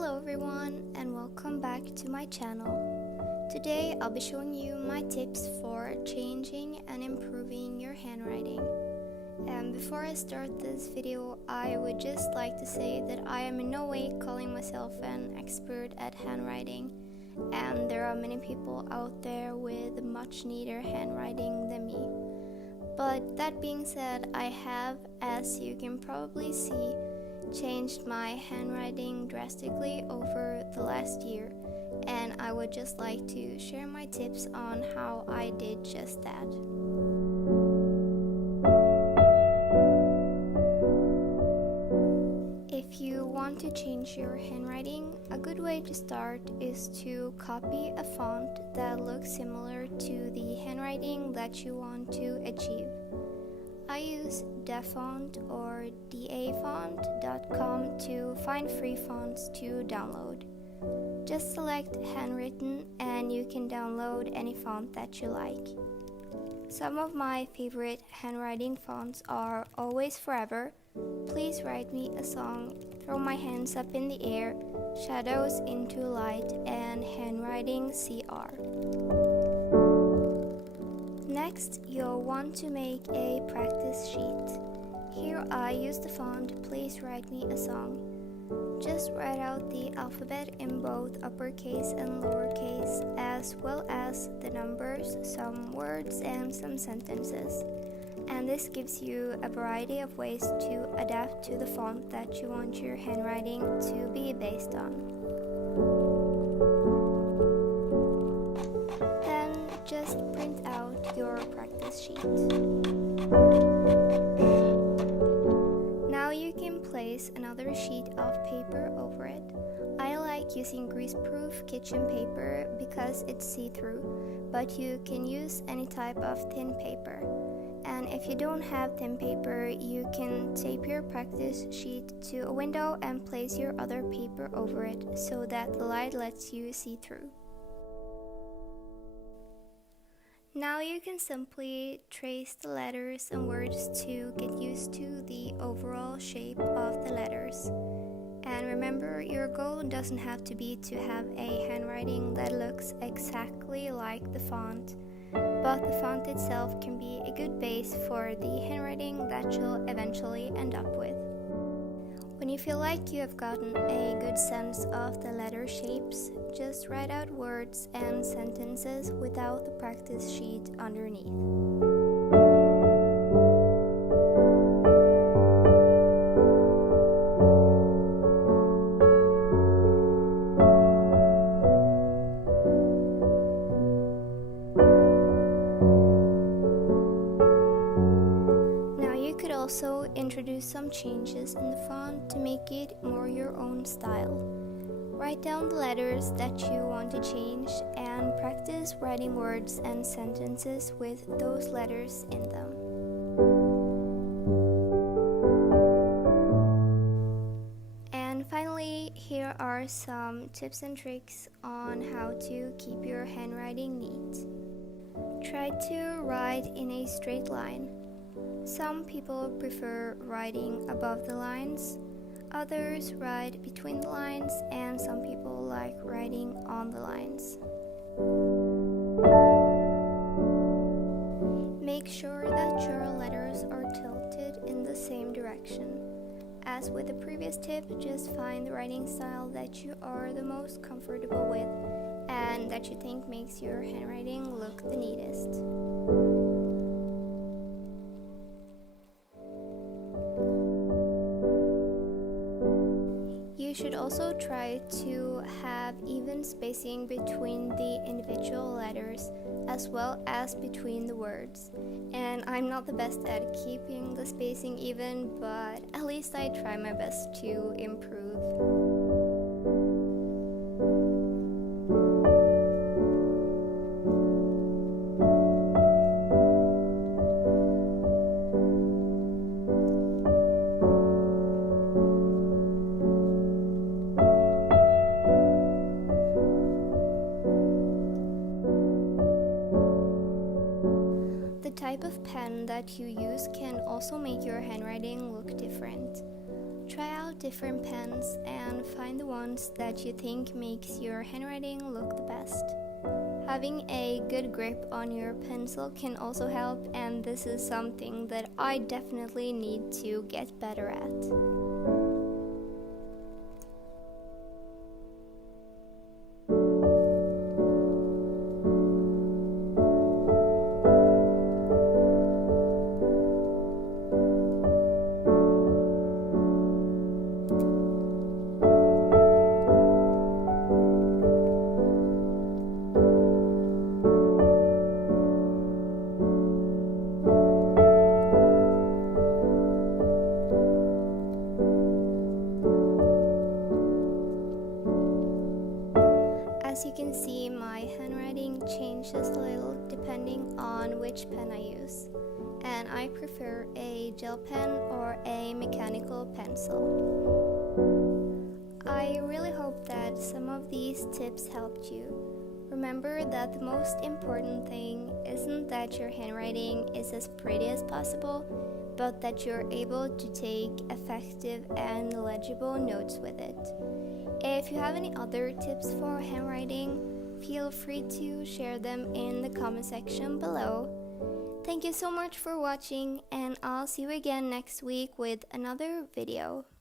Hello everyone and welcome back to my channel. Today I'll be showing you my tips for changing and improving your handwriting. And before I start this video, I would just like to say that I am in no way calling myself an expert at handwriting, and there are many people out there with much neater handwriting than me. But that being said, I have, as you can probably see, changed my handwriting drastically over the last year, and I would just like to share my tips on how I did just that. If you want to change your handwriting, a good way to start is to copy a font that looks similar to the handwriting that you want to achieve. I use dafont or dafont.com to find free fonts to download. Just select handwritten and you can download any font that you like. Some of my favorite handwriting fonts are Always Forever, Please Write Me a Song, Throw My Hands Up in the Air, Shadows into Light, and Handwriting CR. Next, you'll want to make a practice sheet. Here I use the font Please Write Me a Song. Just write out the alphabet in both uppercase and lowercase, as well as the numbers, some words, and some sentences. And this gives you a variety of ways to adapt to the font that you want your handwriting to be based on. Then just print out your practice sheet. Now you can place another sheet of paper over it. I like using greaseproof kitchen paper because it's see-through, but you can use any type of thin paper. And if you don't have thin paper, you can tape your practice sheet to a window and place your other paper over it so that the light lets you see through. Now you can simply trace the letters and words to get used to the overall shape of the letters. And remember, your goal doesn't have to be to have a handwriting that looks exactly like the font, but the font itself can be a good base for the handwriting that you'll eventually end up with. When you feel like you have gotten a good sense of the letter shapes, just write out words and sentences without the practice sheet underneath. Also introduce some changes in the font to make it more your own style. Write down the letters that you want to change and practice writing words and sentences with those letters in them. And finally, here are some tips and tricks on how to keep your handwriting neat. Try to write in a straight line. Some people prefer writing above the lines, others write between the lines, and some people like writing on the lines. Make sure that your letters are tilted in the same direction. As with the previous tip, just find the writing style that you are the most comfortable with and that you think makes your handwriting look the neatest. You should also try to have even spacing between the individual letters as well as between the words. And I'm not the best at keeping the spacing even, but at least I try my best to improve. The type of pen that you use can also make your handwriting look different. Try out different pens and find the ones that you think makes your handwriting look the best. Having a good grip on your pencil can also help, and this is something that I definitely need to get better at. As you can see, my handwriting changes a little depending on which pen I use, and I prefer a gel pen or a mechanical pencil. I really hope that some of these tips helped you. Remember that the most important thing isn't that your handwriting is as pretty as possible, but that you're able to take effective and legible notes with it. If you have any other tips for handwriting, feel free to share them in the comment section below. Thank you so much for watching, and I'll see you again next week with another video.